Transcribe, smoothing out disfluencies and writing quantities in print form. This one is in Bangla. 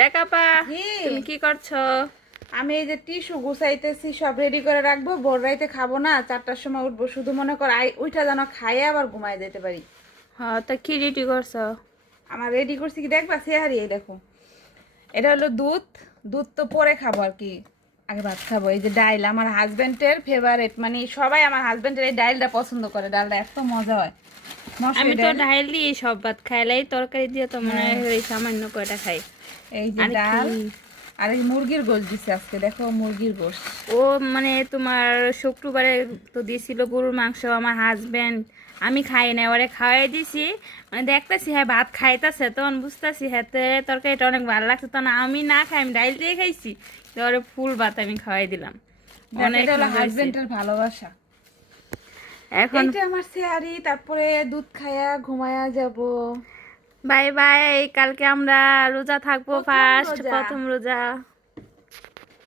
রেখাপা, জি। তুমি কি করছো? আমি এই যে টিস্যু গুছাইতেছি, সব রেডি করে রাখবো। ভোর রাইতে খাবো না, 4টার সময় উঠবো। শুধু মনে কর ওইটা যেন খাইয়ে আবার ঘুমায় যেতে পারি। হ্যাঁ, তা কি রেডি করছো? আমার রেডি করছি কি দেখবা, চেহারি এই দেখো। এটা হলো দুধ। দুধ তো পরে খাবো আর কি, আগে ভাত খাবো। এই যে ডাইল, আমার হাজবেন্ডের ফেভারিট, মানে সবাই আমার হাজবেন্ডের এই ডাইলটা পছন্দ করে। ডালটা এত মজা হয়, মসুরি আমি তো ডাল। ডাইল দিয়ে সব ভাত খাইলাই, তরকারি দিয়ে তো মনে হ্যাঁ, হয় ওই সামান্য কয়টা খাই। এই যে আর কি? ডাল। আর এই মুরগির গোশত দিচ্ছে আজকে, দেখো মুরগির গোশত। ও মানে তোমার শুক্রবারে তো দিয়েছিল গরুর মাংস আমার হাজবেন্ড। আমি খাই না, ওরে খাওয়াই দিছি। মানে দেখতেছি হ্যাঁ ভাত খাইতেছে, তখন বুঝতেছি হ্যাঁ তরকারিটা অনেক ভালো লাগছে, তখন আমি না খাই, আমি ডাইল দিয়ে খাইছি। তো ওরে ফুল ভাত আমি খাওয়াই দিলাম, অনেক এটা হলো মজা হয়েছে। হাজবেন্ডের ভালোবাসা। এখন এইটা আমার চেহারি, তারপরে দুধ খায়া ঘুমায়া যাব। বাই বাই, কালকে আমরা রোজা থাকবো, প্রথম ফার্স্ট রোজা। প্রথম রোজা।